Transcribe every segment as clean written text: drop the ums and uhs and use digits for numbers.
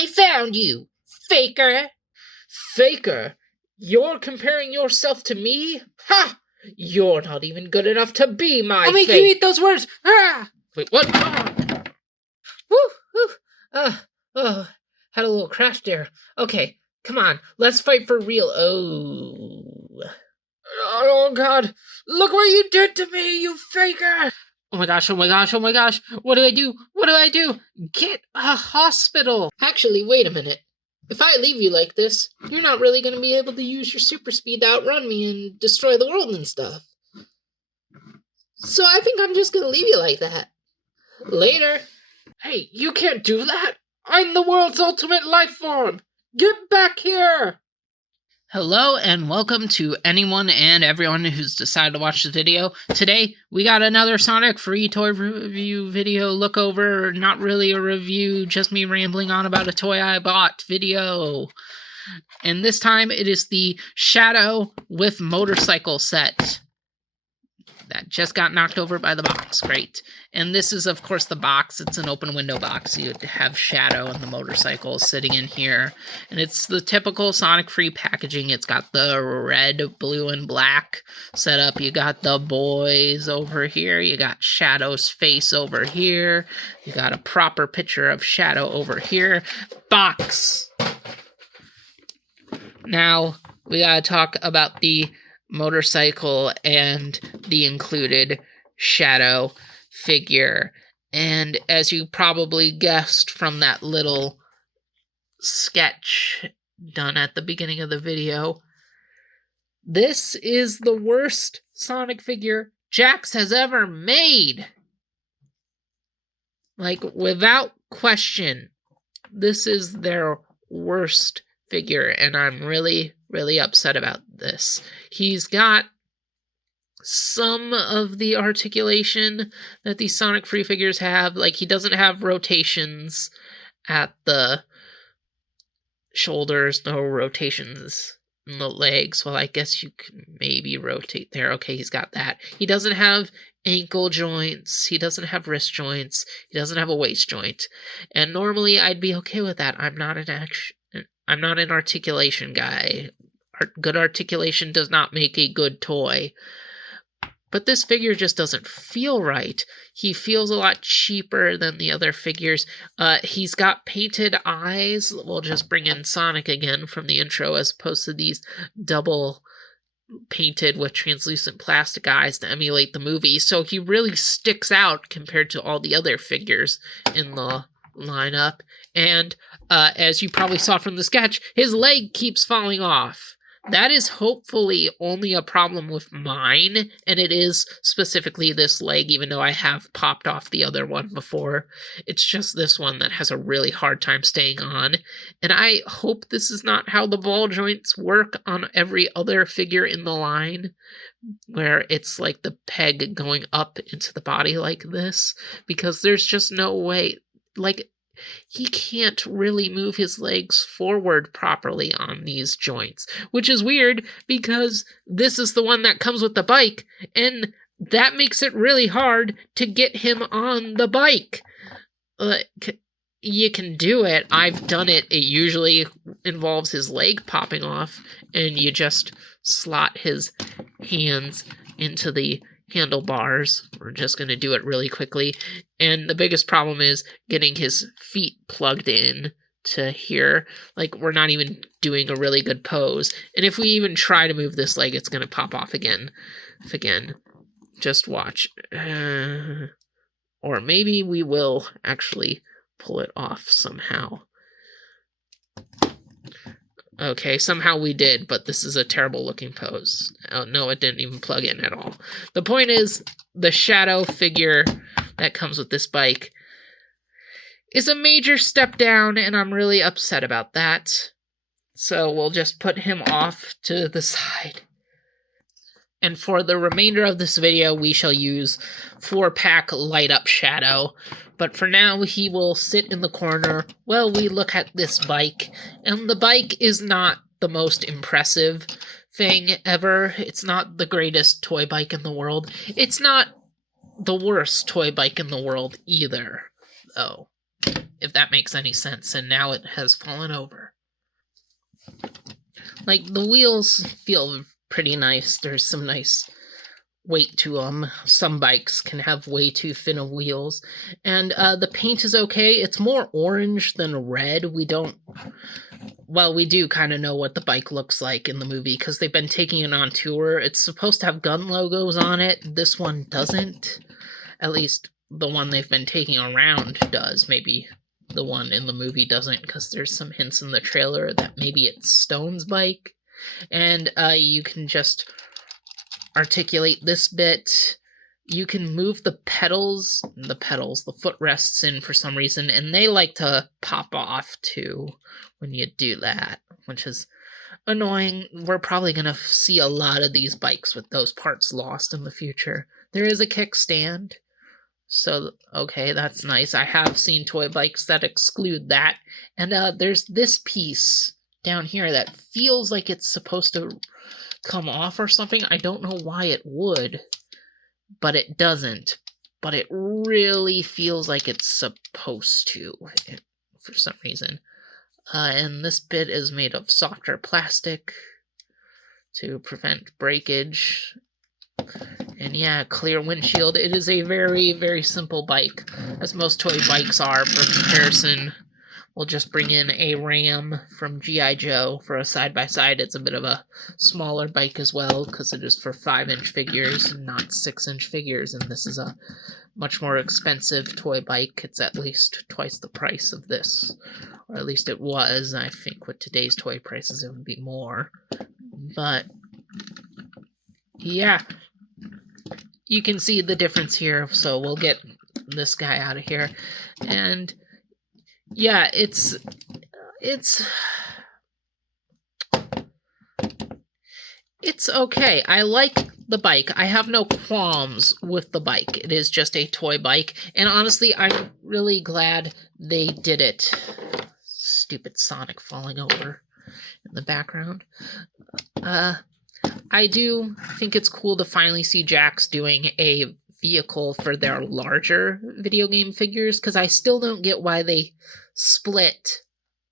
I found you, faker. Faker? You're comparing yourself to me? Ha! You're not even good enough to be my I'll make you eat those words! Ah! Wait, what? Ah! Woo! Had a little crash there. Okay, come on, let's fight for real. Oh God, look what you did to me, you faker! Oh my gosh, what do I do? Get a hospital! Actually, wait a minute. If I leave you like this, you're not really gonna be able to use your super speed to outrun me and destroy the world and stuff. So I think I'm just gonna leave you like that. Later. Hey, you can't do that! I'm the world's ultimate life form! Get back here! Hello and welcome to anyone and everyone who's decided to watch this video. Today, we got another Sonic free toy review video look over. Not really a review, just me rambling on about a toy I bought video. And this time, it is the Shadow with Motorcycle set. That just got knocked over by the box. Great. And this is, of course, the box. It's an open window box. You'd have Shadow and the motorcycle sitting in here. And it's the typical Sonic free packaging. It's got the red, blue, and black setup. You got the boys over here. You got Shadow's face over here. You got a proper picture of Shadow over here. Box! Now, we gotta talk about the motorcycle and the included Shadow figure. And as you probably guessed from that little sketch done at the beginning of the video, this is the worst Sonic figure Jakks has ever made. Like, without question, this is their worst figure, and I'm really upset about this. He's got some of the articulation that these Sonic free figures have. Like, he doesn't have rotations at the shoulders, no rotations in the legs. Well, I guess you can maybe rotate there. Okay, he's got that. He doesn't have ankle joints. He doesn't have wrist joints. He doesn't have a waist joint. And normally I'd be okay with that. I'm not an articulation guy. Good articulation does not make a good toy. But this figure just doesn't feel right. He feels a lot cheaper than the other figures. He's got painted eyes. We'll just bring in Sonic again from the intro, as opposed to these double painted with translucent plastic eyes to emulate the movie. So he really sticks out compared to all the other figures in the lineup. And as you probably saw from the sketch, his leg keeps falling off. That is hopefully only a problem with mine, and it is specifically this leg, even though I have popped off the other one before. It's just this one that has a really hard time staying on, and I hope this is not how the ball joints work on every other figure in the line, where it's like the peg going up into the body like this, because there's just no way. Like, he can't really move his legs forward properly on these joints, which is weird because this is the one that comes with the bike, and that makes it really hard to get him on the bike. You can do it. I've done it. It usually involves his leg popping off, and you just slot his hands into the handlebars. We're just going to do it really quickly. And the biggest problem is getting his feet plugged in to here. Like, we're not even doing a really good pose. And if we even try to move this leg, it's going to pop off again. Just watch. Or maybe we will actually pull it off somehow. Okay, somehow we did, but this is a terrible looking pose. Oh, no, it didn't even plug in at all. The point is, the Shadow figure that comes with this bike is a major step down, and I'm really upset about that. So we'll just put him off to the side. And for the remainder of this video, we shall use 4-pack Light Up Shadow. But for now, he will sit in the corner while we look at this bike. And the bike is not the most impressive thing ever. It's not the greatest toy bike in the world. It's not the worst toy bike in the world either, though. if that makes any sense, and now it has fallen over. Like, the wheels feel pretty nice. There's some nice weight to them. Some bikes can have way too thin of wheels. And the paint is okay. It's more orange than red. We do kind of know what the bike looks like in the movie because they've been taking it on tour. It's supposed to have gun logos on it. This one doesn't. At least the one they've been taking around does. Maybe the one in the movie doesn't because there's some hints in the trailer that maybe it's Stone's bike. And you can just articulate this bit. You can move the footrests in for some reason, and they like to pop off too when you do that, which is annoying. We're probably going to see a lot of these bikes with those parts lost in the future. There is a kickstand, so okay, that's nice. I have seen toy bikes that exclude that. And there's this piece down here that feels like it's supposed to come off or something. I don't know why it would, but it doesn't. But it really feels like it's supposed to for some reason. And this bit is made of softer plastic to prevent breakage. And yeah, clear windshield. It is a very, very simple bike, as most toy bikes are. For comparison, we'll just bring in a Ram from G.I. Joe for a side-by-side. It's a bit of a smaller bike as well, because it is for 5-inch figures, not 6-inch figures, and this is a much more expensive toy bike. It's at least twice the price of this, or at least it was. I think with today's toy prices it would be more. But yeah, you can see the difference here, so we'll get this guy out of here. And yeah, it's okay. I like the bike. I have no qualms with the bike. It is just a toy bike, and honestly, I'm really glad they did it. Stupid Sonic falling over in the background. I do think it's cool to finally see Jakks doing a vehicle for their larger video game figures, because I still don't get why they split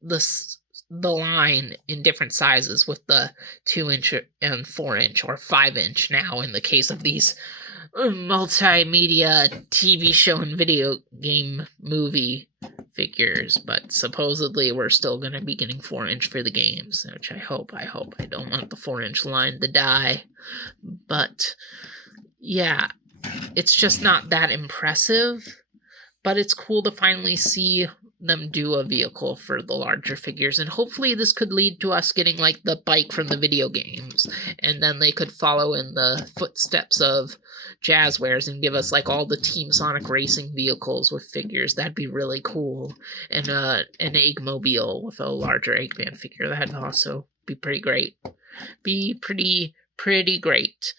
the line in different sizes with the 2-inch and 4-inch or 5-inch now in the case of these multimedia TV show and video game movie figures. But supposedly we're still going to be getting 4-inch for the games, which I hope. I don't want the 4-inch line to die. But yeah, it's just not that impressive. But it's cool to finally see them do a vehicle for the larger figures, and hopefully this could lead to us getting like the bike from the video games, and then they could follow in the footsteps of Jazzwares and give us like all the Team Sonic racing vehicles with figures. That'd be really cool. And an Eggmobile with a larger Eggman figure, that'd also be pretty great. Be pretty great.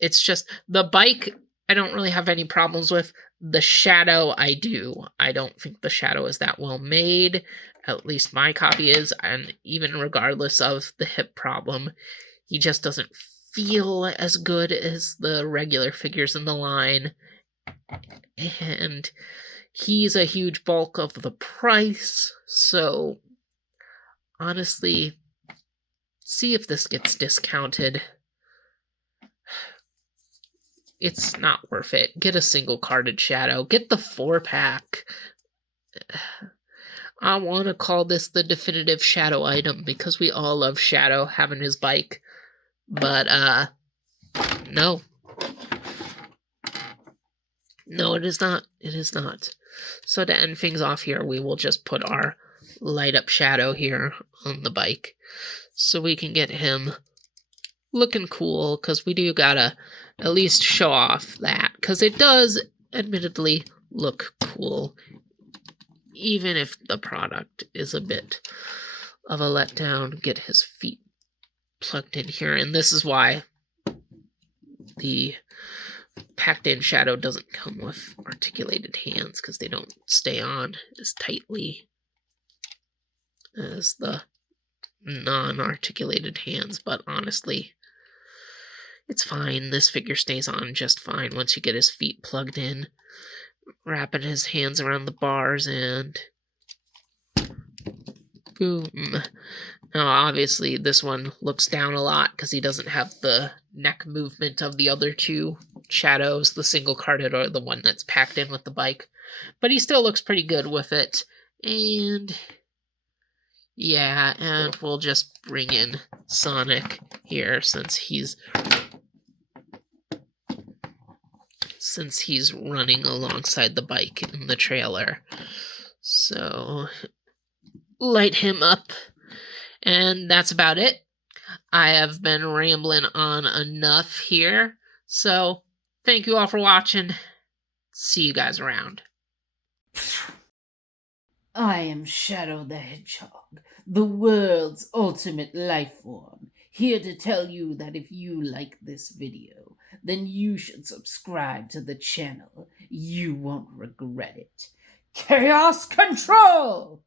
It's just the bike I don't really have any problems with. The Shadow, I do. I don't think the Shadow is that well made. At least my copy is, and even regardless of the hip problem, he just doesn't feel as good as the regular figures in the line. And he's a huge bulk of the price, so honestly, see if this gets discounted. It's not worth it. Get a single carded Shadow. Get the 4-pack. I want to call this the definitive Shadow item because we all love Shadow having his bike. But, no. No, it is not. It is not. So to end things off here, we will just put our light up Shadow here on the bike so we can get him looking cool, because we do gotta at least show off that, because it does admittedly look cool, even if the product is a bit of a letdown. Get his feet plugged in here, and this is why the packed in Shadow doesn't come with articulated hands, because they don't stay on as tightly as the non-articulated hands. But honestly, it's fine. This figure stays on just fine once you get his feet plugged in. Wrapping his hands around the bars, and Boom. Now, obviously, this one looks down a lot because he doesn't have the neck movement of the other two shadows, the single-carded or the one that's packed in with the bike. But he still looks pretty good with it. And yeah, and we'll just bring in Sonic here since he's running alongside the bike in the trailer. So light him up, and that's about it. I have been rambling on enough here, so thank you all for watching. See you guys around. I am Shadow the Hedgehog, the world's ultimate life form, here to tell you that if you like this video, then you should subscribe to the channel. You won't regret it. Chaos Control!